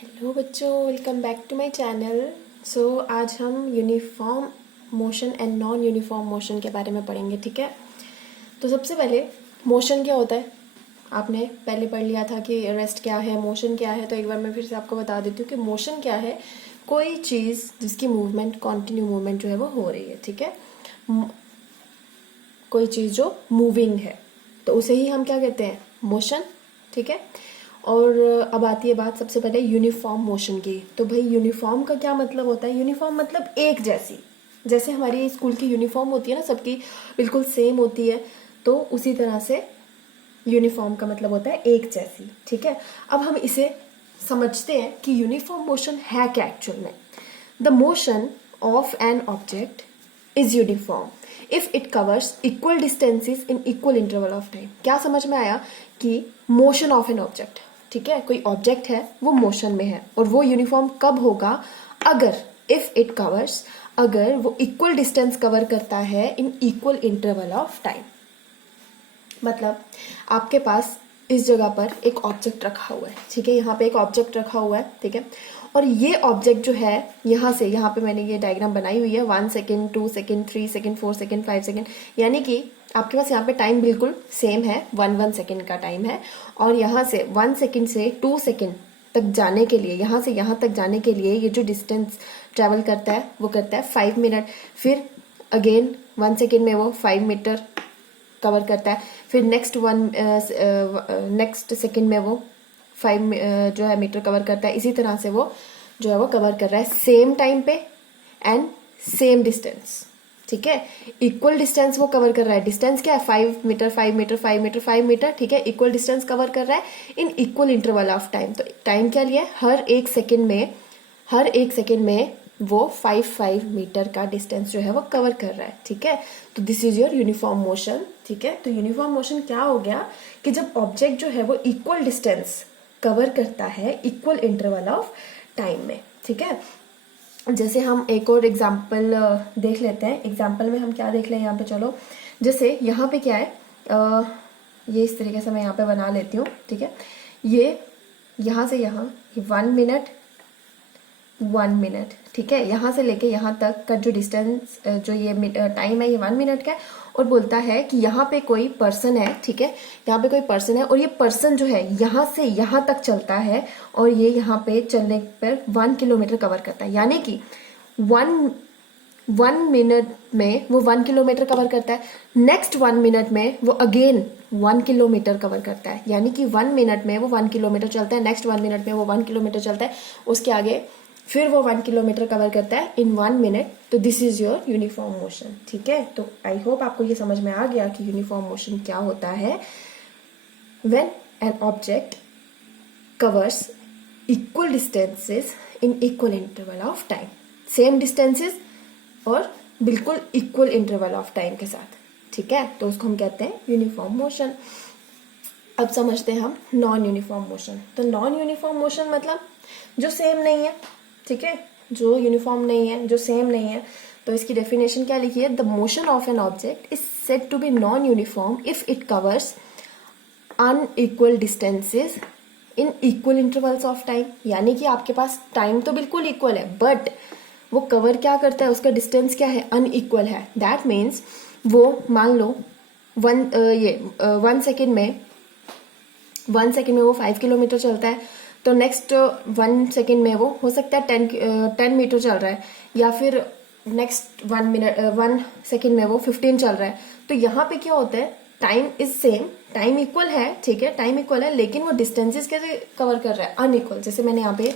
Hello बच्चों, welcome back to my channel. आज हम uniform motion and non uniform motion के बारे में पढ़ेंगे। ठीक है, तो सबसे पहले मोशन क्या होता है आपने पहले पढ़ लिया था कि रेस्ट क्या है, मोशन क्या है। तो एक बार मैं फिर से आपको बता देती हूँ कि मोशन क्या है। कोई चीज़ जिसकी मूवमेंट कॉन्टिन्यू मूवमेंट जो है वो हो रही है। ठीक है, कोई चीज़ जो मूविंग है तो उसे ही हम क्या कहते हैं, मोशन। ठीक है, और अब आती है बात सबसे पहले यूनिफॉर्म मोशन की। तो भाई यूनिफॉर्म का क्या मतलब होता है? यूनिफॉर्म मतलब एक जैसी, जैसे हमारी स्कूल की यूनिफॉर्म होती है ना, सबकी बिल्कुल सेम होती है, तो उसी तरह से यूनिफॉर्म का मतलब होता है एक जैसी। ठीक है, अब हम इसे समझते हैं कि यूनिफॉर्म मोशन है क्या एक्चुअल में। The motion of an object is uniform if it covers equal distances in equal interval of time. क्या समझ में आया कि मोशन ऑफ एन ऑब्जेक्ट, ठीक है, कोई ऑब्जेक्ट है वो मोशन में है और वो यूनिफॉर्म कब होगा? अगर इफ इट कवर्स, अगर वो इक्वल डिस्टेंस कवर करता है in equal interval of time. मतलब आपके पास इस जगह पर एक ऑब्जेक्ट रखा हुआ है, ठीक है, यहाँ पे एक ऑब्जेक्ट रखा हुआ है, ठीक है, और ये ऑब्जेक्ट जो है यहाँ से यहाँ पे मैंने ये डायग्राम बनाई हुई है 1 second 2 second 3 second 4 second 5 second, यानी कि आपके पास यहाँ पे टाइम बिल्कुल सेम है, 1 सेकेंड का टाइम है। और यहाँ से 1 सेकेंड से 2 सेकेंड तक जाने के लिए, यहाँ से यहाँ तक जाने के लिए ये जो डिस्टेंस ट्रेवल करता है वो करता है 5 मिनट। फिर अगेन 1 सेकेंड में वो 5 मीटर कवर करता है। फिर नेक्स्ट सेकंड में वो 5 जो है मीटर कवर करता है। इसी तरह से वो जो है वो कवर कर रहा है सेम टाइम पे एंड सेम डिस्टेंस। ठीक है, इक्वल डिस्टेंस वो कवर कर रहा है। डिस्टेंस क्या है? 5 मीटर 5 मीटर 5 मीटर 5 मीटर। ठीक है, इक्वल डिस्टेंस कवर कर रहा है in equal interval of time. तो टाइम क्या लिया है? हर एक सेकेंड में वो 5 मीटर का डिस्टेंस जो है वो कवर कर रहा है। ठीक है, तो this is your uniform motion. ठीक है, तो यूनिफॉर्म मोशन क्या हो गया कि जब ऑब्जेक्ट जो है वो इक्वल डिस्टेंस कवर करता है इक्वल इंटरवल ऑफ टाइम में। ठीक है, जैसे हम एक और एग्जाम्पल देख लेते हैं। एग्जाम्पल में हम क्या देख लें यहाँ पे, चलो जैसे यहाँ पे क्या है, ये इस तरीके से मैं यहाँ पे बना लेती हूँ। ठीक है, ये यहाँ से यहाँ 1 मिनट, ठीक है, यहाँ से लेके यहाँ तक का जो डिस्टेंस, जो ये टाइम है, ये 1 मिनट का है। और बोलता है कि यहाँ पे कोई पर्सन है, ठीक है, यहाँ पे कोई पर्सन है और ये पर्सन जो है यहाँ से यहाँ तक चलता है और ये यहाँ पे चलने पर 1 किलोमीटर कवर करता है। यानी कि 1 मिनट में वो 1 किलोमीटर कवर करता है। नेक्स्ट 1 मिनट में वो अगेन 1 किलोमीटर कवर करता है। यानी कि 1 मिनट में वो 1 किलोमीटर चलता है, नेक्स्ट 1 मिनट में वो 1 किलोमीटर चलता है, उसके आगे फिर वो 1 किलोमीटर कवर करता है इन 1 मिनट। तो this is your uniform motion. ठीक है, तो आई होप आपको ये समझ में आ गया कि यूनिफॉर्म मोशन क्या होता है। When an object covers equal distances in equal interval of time, same distances और बिल्कुल इक्वल इंटरवल ऑफ टाइम के साथ। ठीक है, तो उसको हम कहते हैं यूनिफॉर्म मोशन। अब समझते हैं हम नॉन यूनिफॉर्म मोशन। तो नॉन यूनिफॉर्म मोशन मतलब जो सेम नहीं है, ठीक है, जो यूनिफॉर्म नहीं है, जो सेम नहीं है। तो इसकी डेफिनेशन क्या लिखी है? The motion of an object is said to be non uniform if it covers unequal distances in equal intervals of time. यानी कि आपके पास टाइम तो बिल्कुल इक्वल है, बट वो कवर क्या करता है, उसका डिस्टेंस क्या है? अनइक्वल है। दैट मीन्स वो मान लो 1 सेकेंड में वो 5 किलोमीटर चलता है, तो नेक्स्ट 1 सेकेंड में वो हो सकता है 10 मीटर चल रहा है, या फिर नेक्स्ट 1 सेकेंड में वो 15 चल रहा है। तो यहाँ पे क्या होता है? Time is same, time equal है, ठीक है, टाइम इक्वल है, लेकिन वो डिस्टेंसेस कैसे कवर कर रहा है? अनइक्वल। जैसे मैंने यहाँ पे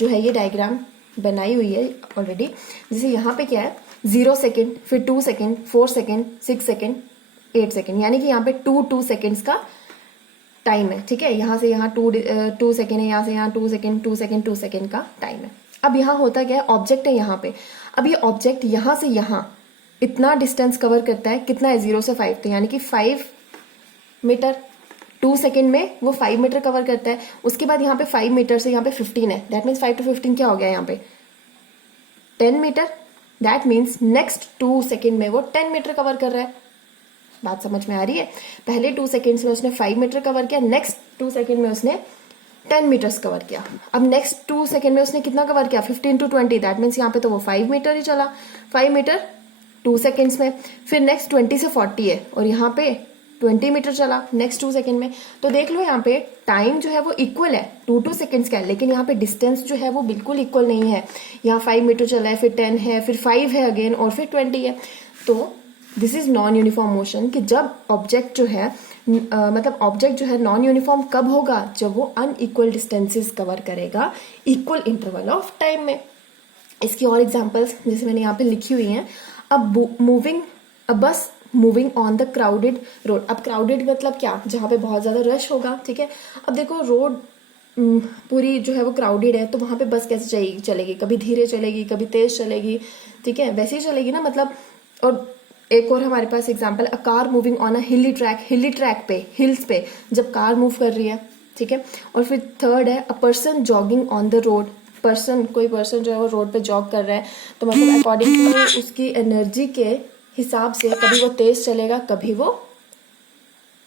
जो है ये डायग्राम बनाई हुई है ऑलरेडी। जैसे यहाँ पे क्या है, 0 सेकेंड, फिर 2 सेकेंड, 4 सेकेंड, 6 सेकेंड, 8 सेकेंड, यानी कि यहाँ पे 2 सेकेंड्स का टाइम है। ठीक है, यहाँ से यहाँ 2 सेकेंड है, यहाँ से यहाँ 2 सेकेंड 2 सेकेंड 2 सेकेंड का टाइम है। अब यहाँ होता क्या है? ऑब्जेक्ट है यहाँ पे। अब ये ऑब्जेक्ट यहाँ से यहाँ इतना डिस्टेंस कवर करता है, कितना है? 0 से 5, तो यानी कि 5 मीटर। 2 सेकेंड में वो 5 मीटर कवर करता है। उसके बाद यहाँ पे 5 मीटर से यहाँ पे 15 है, दैट मीन्स 5 to 15 क्या हो गया यहाँ पे? 10 meter. That means next 2 second में वो 10 मीटर कवर कर रहा है। बात समझ में आ रही है? पहले 2 सेकेंड्स में उसने 5 मीटर कवर किया, नेक्स्ट 2 सेकेंड में उसने 10 मीटर्स कवर किया। अब नेक्स्ट 2 सेकेंड में उसने कितना कवर किया, 15 to 20, दैट मीन्स यहाँ पे तो वो 5 मीटर ही चला, 5 मीटर 2 सेकेंड्स में। फिर नेक्स्ट 20 से 40 है और यहाँ पे 20 मीटर चला नेक्स्ट 2 सेकेंड में। तो देख लो यहाँ पे टाइम जो है वो इक्वल है, 2 सेकेंड्स का है, लेकिन यहाँ पे डिस्टेंस जो है वो बिल्कुल इक्वल नहीं है। यहाँ 5 मीटर चला है, फिर 10 है, फिर 5 है अगेन, और फिर 20 है। तो this is non uniform motion, कि जब ऑब्जेक्ट जो है मतलब ऑब्जेक्ट जो है नॉन यूनिफॉर्म कब होगा, जब वो अनइक्वल डिस्टेंसेस कवर करेगा इक्वल इंटरवल ऑफ टाइम में। इसकी और एग्जांपल्स जैसे मैंने यहाँ पे लिखी हुई हैं। अब बस moving on the crowded road. अब क्राउडेड मतलब क्या, जहाँ पे बहुत ज्यादा रश होगा, ठीक है। अब देखो रोड पूरी जो है वो क्राउडेड है, तो वहां पे बस कैसे चलेगी, कभी धीरे चलेगी, कभी तेज चलेगी, ठीक है, वैसे ही चलेगी ना मतलब। और एक और हमारे पास example, a car moving on a hilly track पे, हिल्स पे जब कार मूव कर रही है, ठीक है। और फिर थर्ड है, a person jogging on the road. कोई पर्सन जो है वो रोड पे जॉग कर रहा है, तो मतलब अकॉर्डिंग टू उसकी एनर्जी के हिसाब से कभी वो तेज चलेगा, कभी वो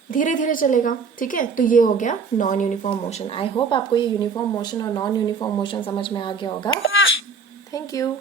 धीरे धीरे चलेगा, ठीक है। तो ये हो गया non uniform motion. I hope आपको ये यूनिफॉर्म मोशन और नॉन यूनिफॉर्म मोशन समझ में आ गया होगा। Thank you.